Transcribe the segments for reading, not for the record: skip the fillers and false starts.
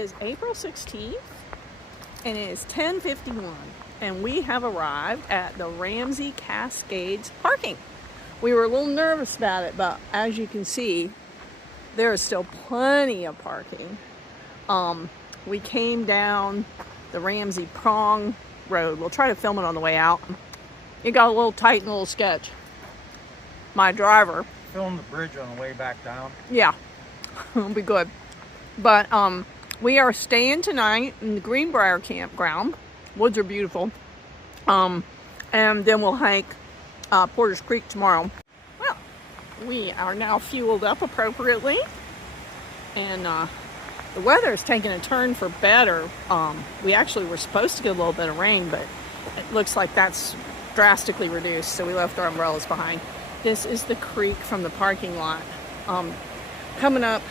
is April 16th and it is 10:51 and we have arrived at the Ramsey Cascades parking. We were a little nervous about it, but as you can see, there is still plenty of parking. We came down the Ramsey Prong Road. We'll try to film it on the way out. It got a little tight and a little sketch. My driver film the bridge on the way back down. Yeah, it'll be good. But we are staying tonight in the Greenbrier campground. Woods are beautiful. And then we'll hike Porter's Creek tomorrow. Well, we are now fueled up appropriately, and the weather is taking a turn for better. We actually were supposed to get a little bit of rain, but it looks like that's drastically reduced, so we left our umbrellas behind. This is the creek from the parking lot. Coming up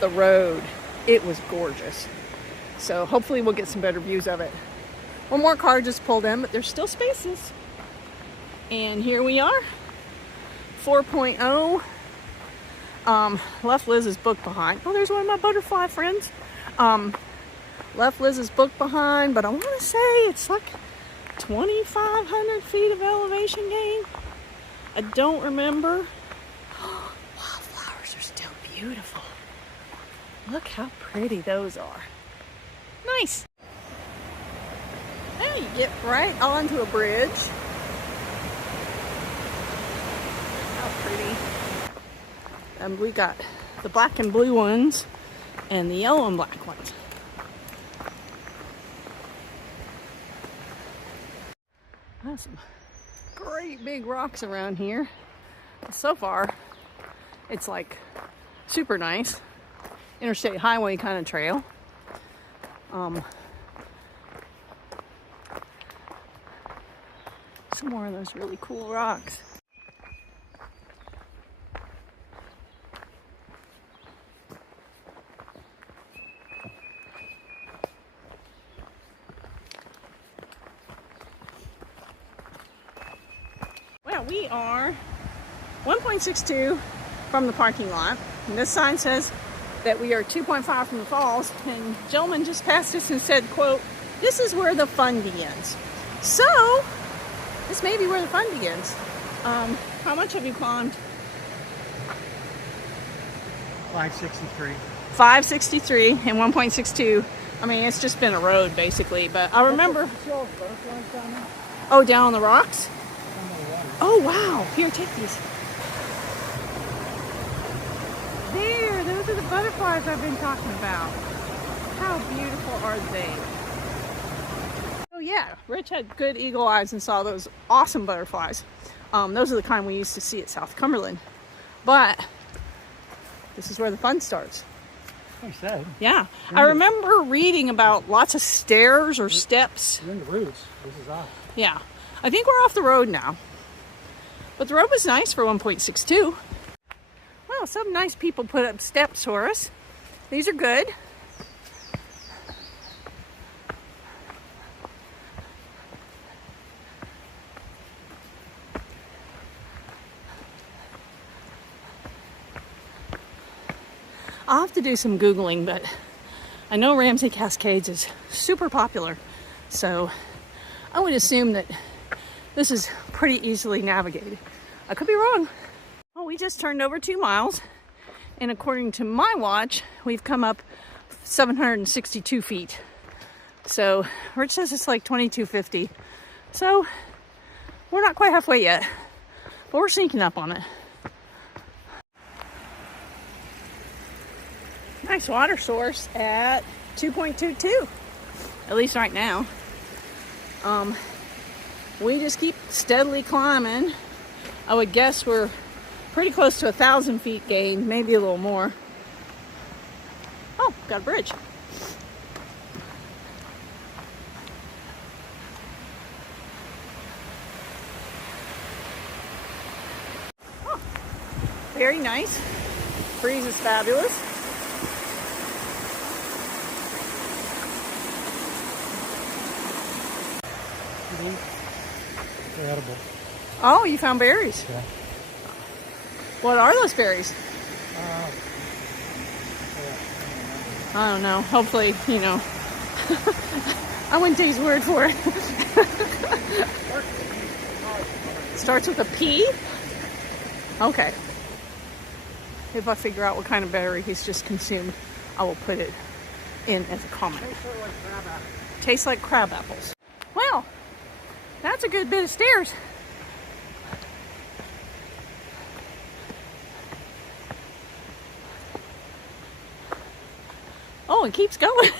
the road, it was gorgeous. So hopefully we'll get some better views of it. One more car just pulled in, but there's still spaces. And here we are, 4.0. Left Liz's book behind. Oh, there's one of my butterfly friends. Left Liz's book behind, but I want to say it's like 2,500 feet of elevation gain. I don't remember. Wildflowers are still beautiful. Look how pretty those are. Nice. Now you get right onto a bridge. How pretty. And we got the black and blue ones and the yellow and black ones. There's some great big rocks around here. So far, it's like super nice. Interstate highway kind of trail. Some more of those really cool rocks. Well, we are 1.62 from the parking lot. And this sign says that we are 2.5 from the falls. And a gentleman just passed us and said, quote, "This is where the fun begins." So, this may be where the fun begins. How much have you climbed? 563. 563 and 1.62. I mean, it's just been a road basically, but I remember. Oh, down on the rocks? Oh, wow. Here, take these. There, those are the butterflies I've been talking about. How beautiful are they? Oh yeah, Rich had good eagle eyes and saw those awesome butterflies. Those are the kind we used to see at South Cumberland. But this is where the fun starts. I said. Yeah, I remember reading about lots of stairs or steps. You're in the roots. This is off. Yeah, I think we're off the road now. But the road was nice for 1.62. Well, some nice people put up steps for us. These are good. I'll have to do some Googling, but I know Ramsey Cascades is super popular. So I would assume that this is pretty easily navigated. I could be wrong. Well, we just turned over 2 miles, and according to my watch, we've come up 762 feet. So Rich says it's like 2250. So we're not quite halfway yet, but we're sneaking up on it. Nice water source at 2.22, at least right now. We just keep steadily climbing. I would guess we're pretty close to 1,000 feet gained, maybe a little more. Oh, got a bridge. Oh, very nice. Breeze is fabulous. They're edible. Oh, you found berries. Yeah. What are those berries? I don't know. Hopefully, you know. I wouldn't take his word for it. Starts with a P? Okay. If I figure out what kind of battery he's just consumed, I will put it in as a comment. Tastes like crab apples. Well, that's a good bit of stairs. Oh, it keeps going.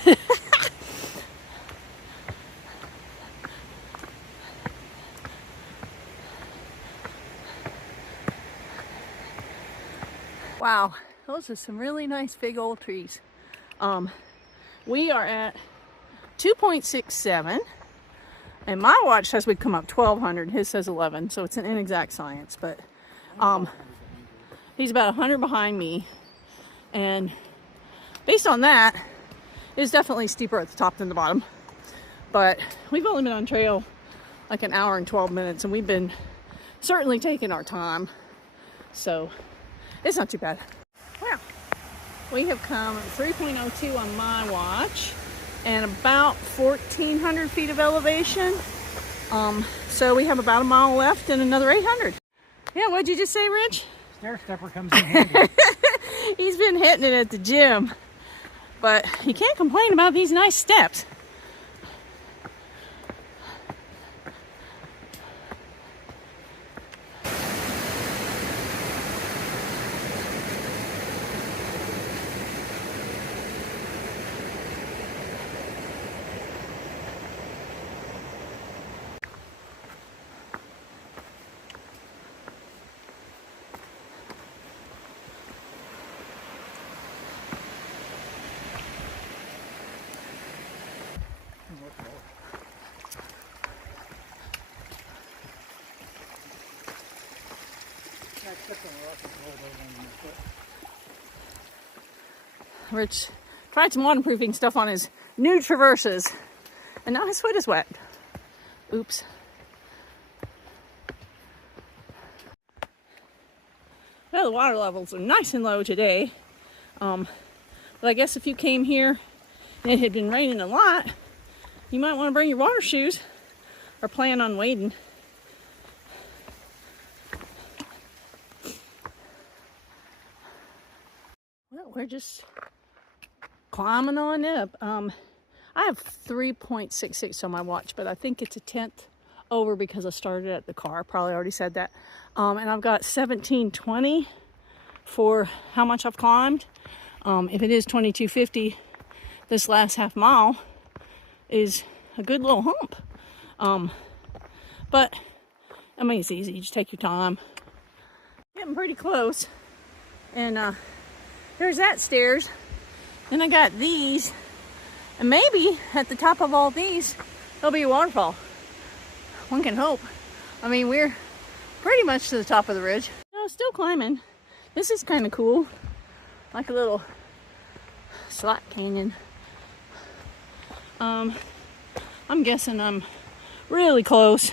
Wow, those are some really nice big old trees. We are at 2.67, and my watch says we'd come up 1,200. His says 11, so it's an inexact science. But he's about 100 behind me, and based on that, it's definitely steeper at the top than the bottom. But we've only been on trail like an hour and 12 minutes, and we've been certainly taking our time, so it's not too bad. Well, we have come 3.02 on my watch and about 1,400 feet of elevation. So we have about a mile left and another 800. Yeah, what'd you just say, Rich? Stair stepper comes in handy. He's been hitting it at the gym, but you can't complain about these nice steps. Rich tried some waterproofing stuff on his new Traverses, and now his foot is wet. Oops. Well, the water levels are nice and low today. But I guess if you came here and it had been raining a lot, you might want to bring your water shoes or plan on wading. Well, we're just climbing on up. I have 3.66 on my watch, but I think it's a tenth over because I started at the car. Probably already said that. And I've got 1720 for how much I've climbed. If it is 2250, this last half mile is a good little hump. But I mean, it's easy. You just take your time. Getting pretty close. And there's that stairs. Then I got these. And maybe at the top of all these, there'll be a waterfall. One can hope. I mean, we're pretty much to the top of the ridge. No, still climbing. This is kind of cool. Like a little slot canyon. I'm guessing I'm really close.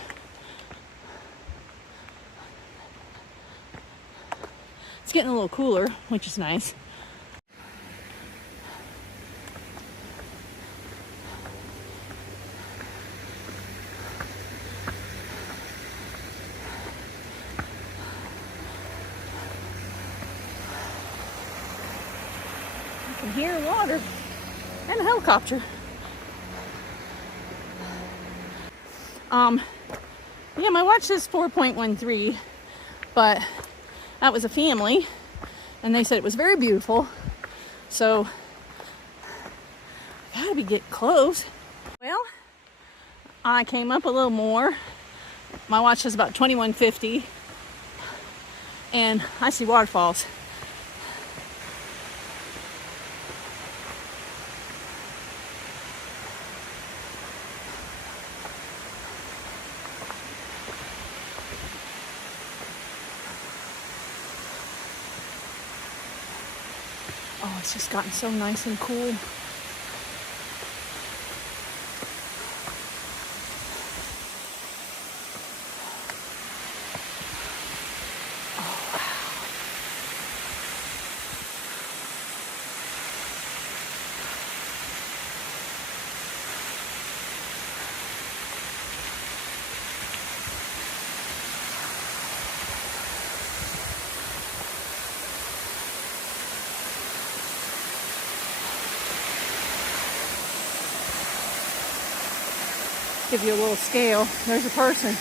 It's getting a little cooler, which is nice. I can hear water and a helicopter. Yeah, my watch says 4.13, but that was a family, and they said it was very beautiful, so gotta be getting close. Well, I came up a little more. My watch says about 2150, and I see waterfalls. Oh, it's just gotten so nice and cool. Oh, wow. Give you a little scale. There's a person.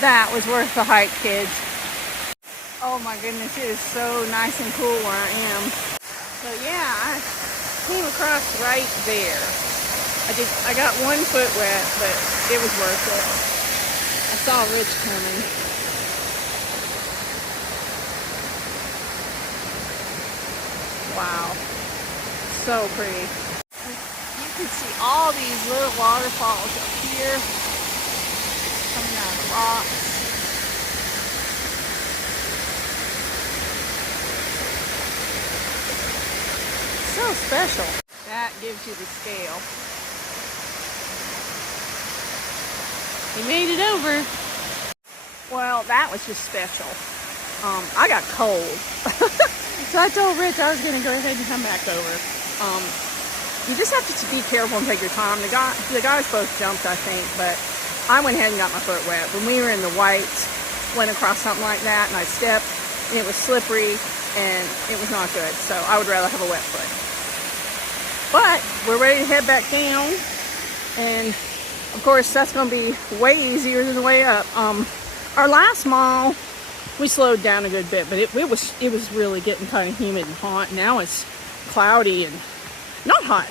That was worth the hike, kids. Oh my goodness, it is so nice and cool where I am. So yeah, I came across right there. I got one foot wet, but it was worth it. I saw Rich coming. Wow, so pretty. You can see all these little waterfalls up here coming out of the rocks. So special. That gives you the scale. We made it over. Well, that was just special. I got cold. So I told Rich I was going to go ahead and come back over. You just have to be careful and take your time. The guys both jumped, I think, but I went ahead and got my foot wet. When we were in the whites, went across something like that, and I stepped, and it was slippery, and it was not good. So I would rather have a wet foot. But we're ready to head back down, and of course that's going to be way easier than the way up. Our last mile, we slowed down a good bit, but it was really getting kind of humid and hot. Now it's cloudy and not hot.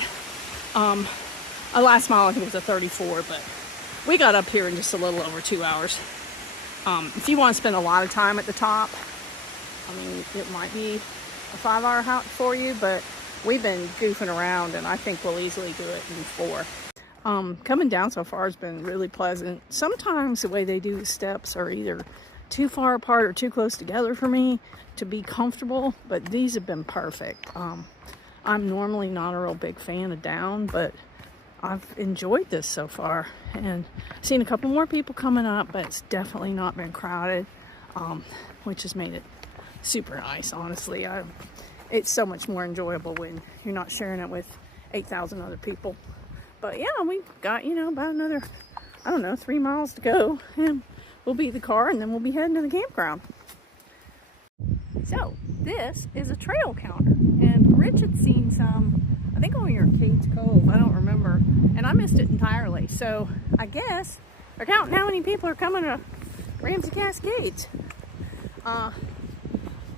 Our last mile I think it was a 34, but we got up here in just a little over 2 hours. If you want to spend a lot of time at the top, I mean, it might be a 5-hour hike for you, but we've been goofing around and I think we'll easily do it in 4. Coming down so far has been really pleasant. Sometimes the way they do the steps are either too far apart or too close together for me to be comfortable, but these have been perfect. I'm normally not a real big fan of down, but I've enjoyed this so far, and I've seen a couple more people coming up, but it's definitely not been crowded, which has made it super nice, honestly. It's so much more enjoyable when you're not sharing it with 8,000 other people. But yeah, we got, about another, 3 miles to go, and we'll be at the car, and then we'll be heading to the campground. So this is a trail counter, and Rich had seen some, I think over your Cade's Cove, I don't remember, and I missed it entirely. So I guess they're counting how many people are coming to Ramsey Cascades. I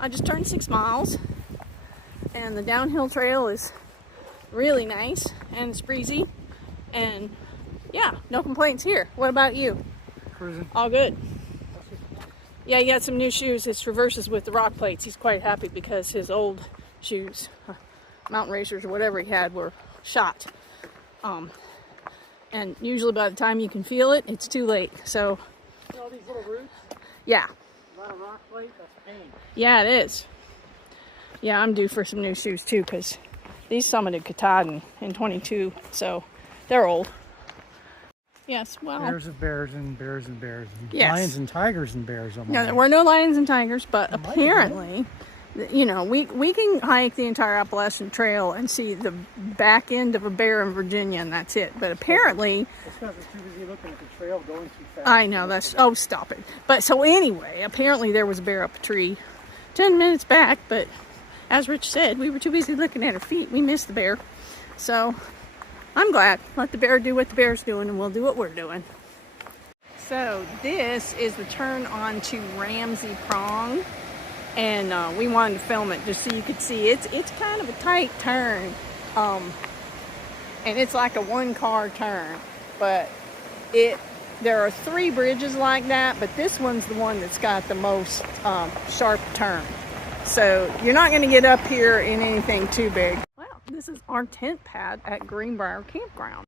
just turned 6 miles, and the downhill trail is really nice, and it's breezy, and yeah, no complaints here. What about you? Cruising. All good. Yeah, he got some new shoes. His traverses with the rock plates. He's quite happy because his old shoes, mountain racers or whatever he had, were shot. And usually by the time you can feel it, it's too late. So, all these little roots? Yeah. A lot of rock plate, that's pain. Yeah, it is. Yeah, I'm due for some new shoes too, because these summited Katahdin in 22, so they're old. Yes, well. Bears and bears and bears and bears. And yes. Lions and tigers and bears. No, there were no lions and tigers, but apparently, we can hike the entire Appalachian Trail and see the back end of a bear in Virginia, and that's it. But apparently, it's because we're too busy looking at the trail going too fast. I know, oh, stop it. But so anyway, apparently there was a bear up a tree 10 minutes back, but as Rich said, we were too busy looking at her feet. We missed the bear. So I'm glad. Let the bear do what the bear's doing, and we'll do what we're doing. So this is the turn on to Ramsey Prong, and we wanted to film it just so you could see. It's kind of a tight turn, and it's like a 1-car turn, but there are 3 bridges like that, but this one's the one that's got the most sharp turn. So you're not going to get up here in anything too big. Well, this is our tent pad at Greenbrier Campground.